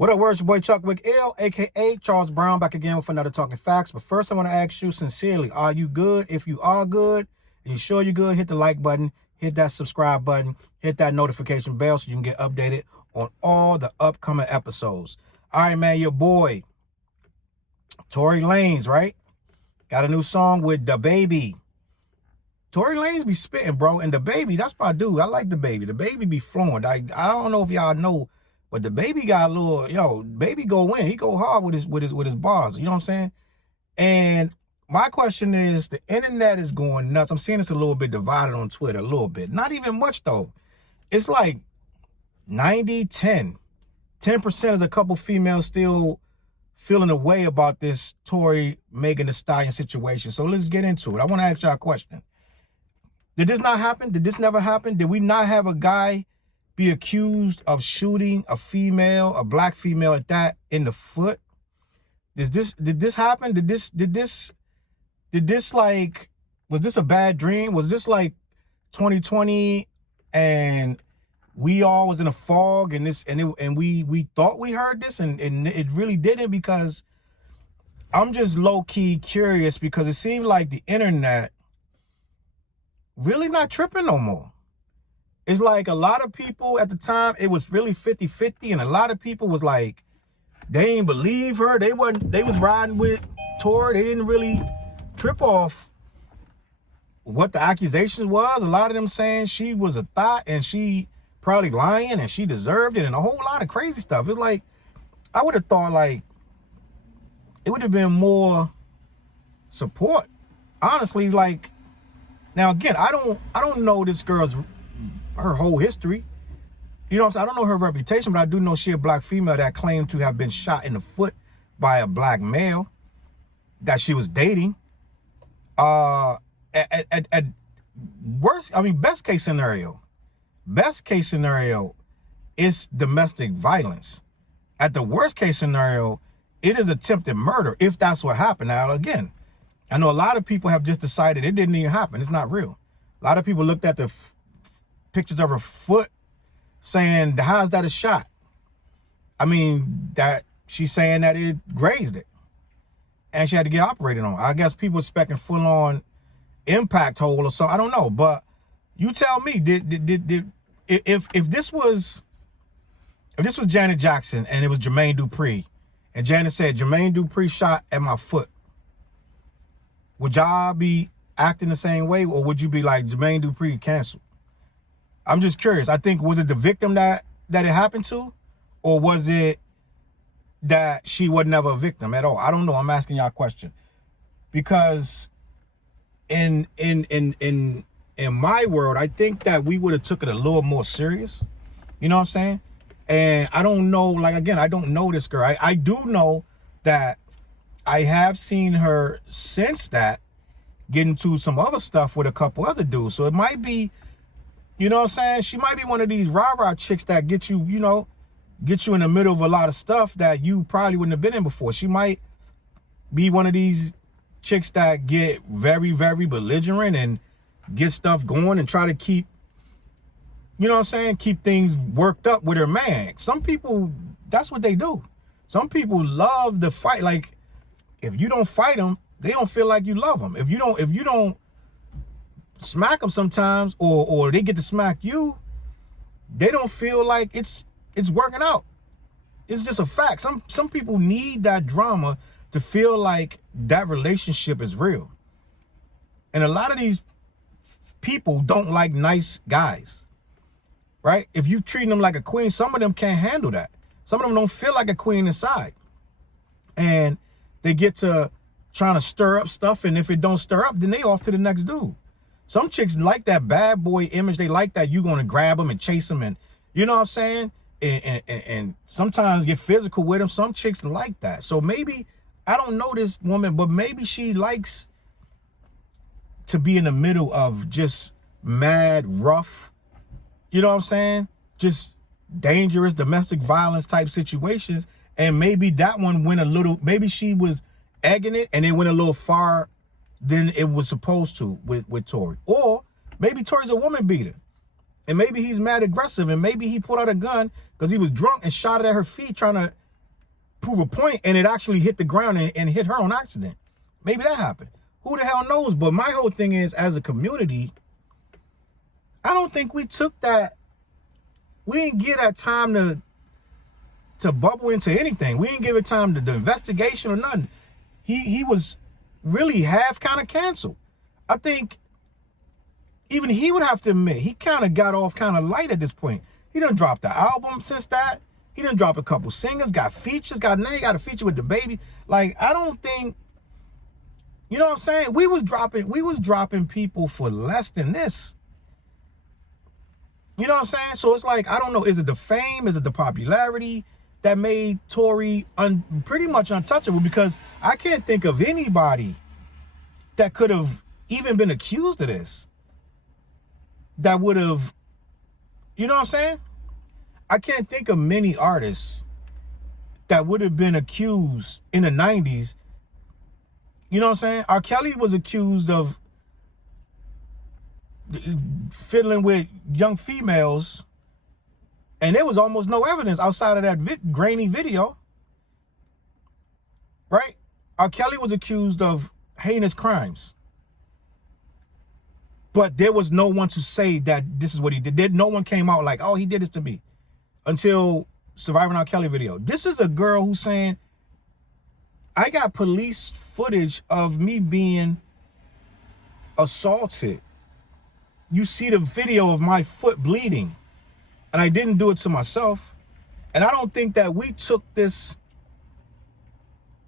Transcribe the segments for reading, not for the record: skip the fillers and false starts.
What up, words? Your boy Chuck L, aka Charles Brown, back again with another Talking Facts. But first, I want to ask you sincerely, are you good? If you are good, and you sure you're good, hit the like button, hit that subscribe button, hit that notification bell so you can get updated on all the upcoming episodes. All right, man, your boy, Tory Lanez, right? Got a new song with dababy. Tory Lanez be spitting, bro, and dababy, that's my dude. I like dababy. dababy be flowing. I don't know if y'all know, but dababy got a little, baby go in. He go hard with his bars. You know what I'm saying? And my question is, the internet is going nuts. I'm seeing this a little bit divided on Twitter, a little bit. Not even much, though. It's like 90-10. 10% is a couple females still feeling a way about this Tory Megan Thee Stallion situation. So let's get into it. I want to ask y'all a question. Did this not happen? Did this never happen? Did we not have a guy be accused of shooting a female, a black female at that, in the foot? Did this happen? Did this like, was this a bad dream? Was this like 2020 and we all was in a fog and we thought we heard this and it really didn't? Because I'm just low-key curious, because it seemed like the internet really not tripping no more. It's like a lot of people at the time, it was really 50-50, and a lot of people was like, they ain't believe her. They was riding with Tory. They didn't really trip off what the accusation was. A lot of them saying she was a thought and she probably lying and she deserved it, and a whole lot of crazy stuff. It's like, I would have thought like it would have been more support, honestly. Like, now again, I don't know this girl's her whole history. You know what I'm saying? I don't know her reputation, but I do know she a black female that claimed to have been shot in the foot by a black male that she was dating. At worst, I mean, best case scenario is domestic violence. At the worst case scenario, it is attempted murder, if that's what happened. Now, again, I know a lot of people have just decided it didn't even happen. It's not real. A lot of people looked at the pictures of her foot saying, how's that a shot? I mean, that she's saying that it grazed it and she had to get operated on. I guess people expecting full on impact hole or something. I don't know, but you tell me, if this was Janet Jackson and it was Jermaine Dupri, and Janet said, Jermaine Dupri shot at my foot, would y'all be acting the same way, or would you be like, Jermaine Dupri canceled? I'm just curious. I think, was it the victim that it happened to, or was it that she was never a victim at all? I don't know. I'm asking y'all a question, because in my world, I think that we would have took it a little more serious. You know what I'm saying? And I don't know, like, again, I don't know this girl. I do know that I have seen her since that get into some other stuff with a couple other dudes. So it might be, you know what I'm saying? She might be one of these rah-rah chicks that get you, get you in the middle of a lot of stuff that you probably wouldn't have been in before. She might be one of these chicks that get very, very belligerent and get stuff going and try to keep, you know what I'm saying, keep things worked up with her man. Some people, that's what they do. Some people love the fight. Like, if you don't fight them, they don't feel like you love them. If you don't smack them sometimes, or they get to smack you, they don't feel like it's working out. It's just a fact. Some people need that drama to feel like that relationship is real. And a lot of these people don't like nice guys, right? If you treat them like a queen, some of them can't handle that. Some of them don't feel like a queen inside. And they get to trying to stir up stuff, and if it don't stir up, then they off to the next dude. Some chicks like that bad boy image. They like that you're gonna grab them and chase them, and you know what I'm saying? And sometimes get physical with them. Some chicks like that. So maybe, I don't know this woman, but maybe she likes to be in the middle of just mad, rough, you know what I'm saying? Just dangerous domestic violence type situations. And maybe that one went a little, maybe she was egging it and it went a little far than it was supposed to with Tory. Or maybe Tory's a woman beater, and maybe he's mad aggressive, and maybe he pulled out a gun because he was drunk and shot it at her feet trying to prove a point and it actually hit the ground and hit her on accident. Maybe that happened. Who the hell knows? But my whole thing is, as a community, I don't think we took that. We didn't give that time to bubble into anything. We didn't give it time to the investigation or nothing. He was really half kind of canceled. I think even he would have to admit he kind of got off kind of light at this point. He done dropped the album since that. He done dropped a couple singers, got features, got a feature with dababy. Like, I don't think, you know what I'm saying? We was dropping people for less than this. You know what I'm saying? So it's like, I don't know, is it the fame? Is it the popularity that made Tory pretty much untouchable? Because I can't think of anybody that could have even been accused of this that would have, you know what I'm saying? I can't think of many artists that would have been accused in the 90s. You know what I'm saying? R. Kelly was accused of fiddling with young females, and there was almost no evidence outside of that grainy video, right? R. Kelly was accused of heinous crimes, but there was no one to say that this is what he did. No one came out like, oh, he did this to me, until Surviving R. Kelly video. This is a girl who's saying, I got police footage of me being assaulted. You see the video of my foot bleeding, and I didn't do it to myself. And I don't think that we took this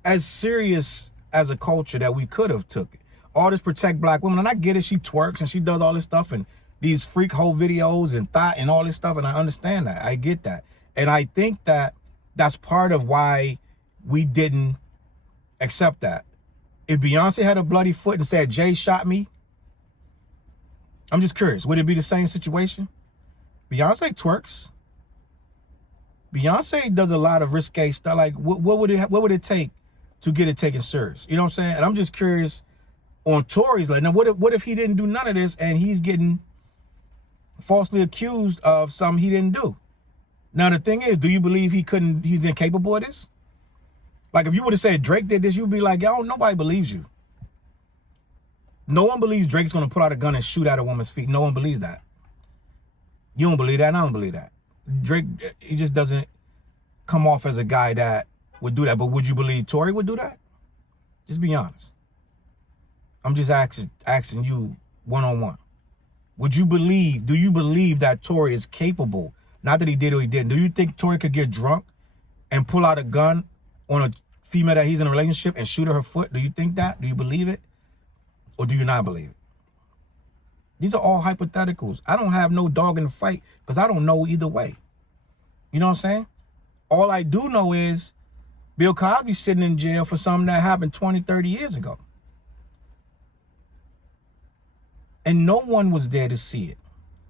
as serious as a culture that we could have took it. All this protect black women, and I get it, she twerks and she does all this stuff and these freak hoe videos and thought and all this stuff, and I understand that. I get that. And I think that that's part of why we didn't accept that. If Beyonce had a bloody foot and said, Jay shot me, I'm just curious, would it be the same situation? Beyonce twerks. Beyonce does a lot of risque stuff. Like, what would it take to get it taken serious? You know what I'm saying? And I'm just curious on Tory's, like, now what if he didn't do none of this and he's getting falsely accused of something he didn't do? Now the thing is, do you believe he's incapable of this? Like, if you would have said Drake did this, you'd be like, yo, nobody believes you. No one believes Drake's gonna pull out a gun and shoot at a woman's feet. No one believes that. You don't believe that, and I don't believe that. Drake, he just doesn't come off as a guy that would do that. But would you believe Tory would do that? Just be honest. I'm just asking you one-on-one. Would you believe, do you believe that Tory is capable? Not that he did or he didn't. Do you think Tory could get drunk and pull out a gun on a female that he's in a relationship and shoot her foot? Do you think that? Do you believe it? Or do you not believe it? These are all hypotheticals. I don't have no dog in the fight because I don't know either way. You know what I'm saying? All I do know is Bill Cosby's sitting in jail for something that happened 20, 30 years ago. And no one was there to see it.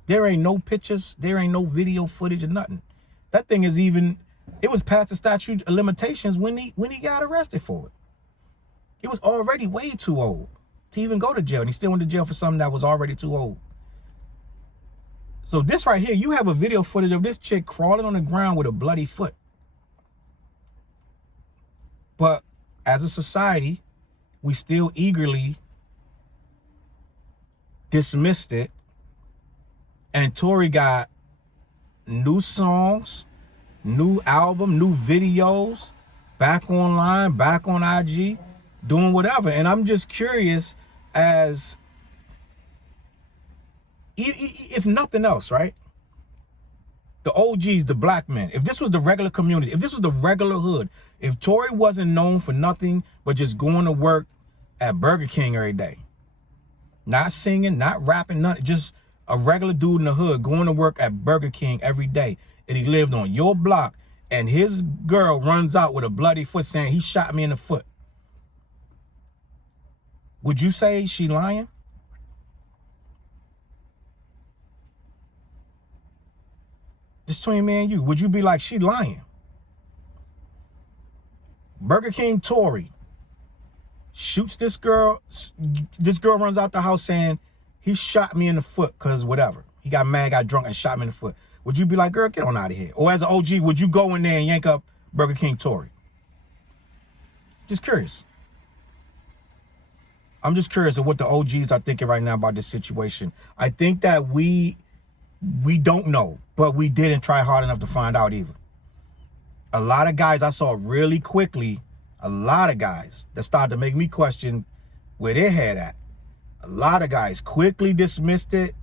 There ain't no pictures. There ain't no video footage or nothing. That thing is even, it was past the statute of limitations when he got arrested for it. It was already way too old to even go to jail. And he still went to jail for something that was already too old. So this right here, you have a video footage of this chick crawling on the ground with a bloody foot. But as a society, we still eagerly dismissed it. And Tory got new songs, new album, new videos, back online, back on IG, doing whatever. And I'm just curious, as if nothing else, right? The OGs, the black men, if this was the regular community, if this was the regular hood, if Tory wasn't known for nothing but just going to work at Burger King every day, not singing, not rapping, nothing, just a regular dude in the hood going to work at Burger King every day, and he lived on your block, and his girl runs out with a bloody foot saying, he shot me in the foot, would you say she lying? Just between me and you, would you be like, she lying? Burger King Tory shoots this girl runs out the house saying, he shot me in the foot because whatever. He got mad, got drunk, and shot me in the foot. Would you be like, girl, get on out of here? Or as an OG, would you go in there and yank up Burger King Tory? Just curious. I'm just curious of what the OGs are thinking right now about this situation. I think that we don't know, but we didn't try hard enough to find out either. A lot of guys I saw really quickly, a lot of guys that started to make me question where their head at. A lot of guys quickly dismissed it.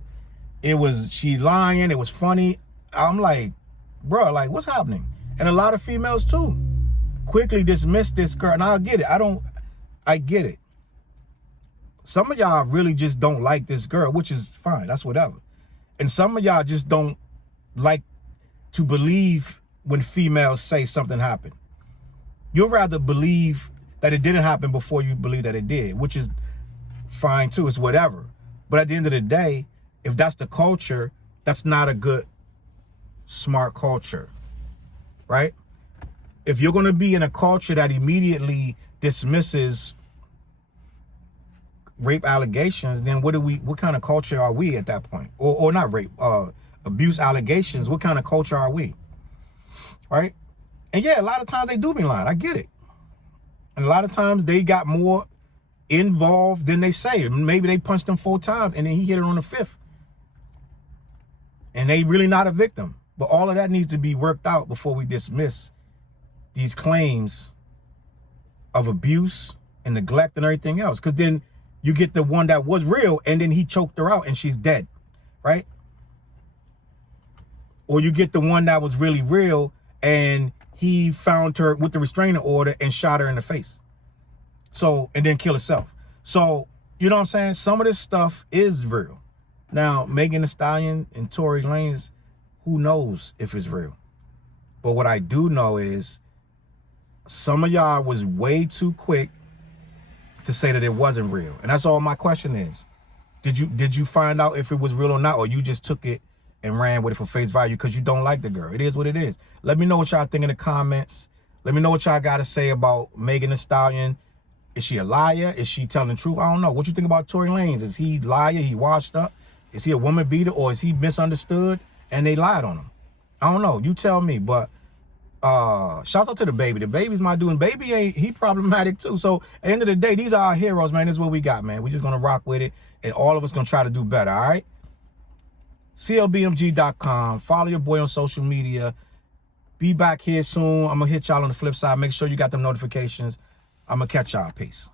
It was, she lying, it was funny. I'm like, bro, like, what's happening? And a lot of females too quickly dismissed this girl. And I'll get it. I get it. Some of y'all really just don't like this girl, which is fine. That's whatever. And some of y'all just don't like to believe when females say something happened. You'll rather believe that it didn't happen before you believe that it did, which is fine too. It's whatever. But at the end of the day, if that's the culture, that's not a good, smart culture, right? If you're going to be in a culture that immediately dismisses rape allegations, then what kind of culture are we at that point? Or not rape, abuse allegations, what kind of culture are we? Right? And yeah, a lot of times they do be lying. I get it. And a lot of times they got more involved than they say. Maybe they punched him 4 times and then he hit her on the 5th. And they really not a victim. But all of that needs to be worked out before we dismiss these claims of abuse and neglect and everything else. Because then you get the one that was real and then he choked her out and she's dead, right? Or you get the one that was really real and he found her with the restraining order and shot her in the face. So, and then kill herself. So, you know what I'm saying? Some of this stuff is real. Now, Megan Thee Stallion and Tory Lanez, who knows if it's real? But what I do know is some of y'all was way too quick to say that it wasn't real. And that's all my question is. Did you find out if it was real or not, or you just took it and ran with it for face value because you don't like the girl? It is what it is. Let me know what y'all think in the comments. Let me know what y'all got to say about Megan Thee Stallion. Is she a liar? Is she telling the truth? I don't know. What you think about Tory Lanez? Is he liar? He washed up? Is he a woman beater, or is he misunderstood and they lied on him? I don't know. You tell me. But shouts out to the baby. The baby's my dude. And baby he problematic too. So at the end of the day, these are our heroes, man. This is what we got, man. We're just gonna rock with it, and all of us gonna try to do better. All right. CLBMG.com. Follow your boy on social media. Be back here soon. I'm gonna hit y'all on the flip side. Make sure you got them notifications. I'm gonna catch y'all. Peace.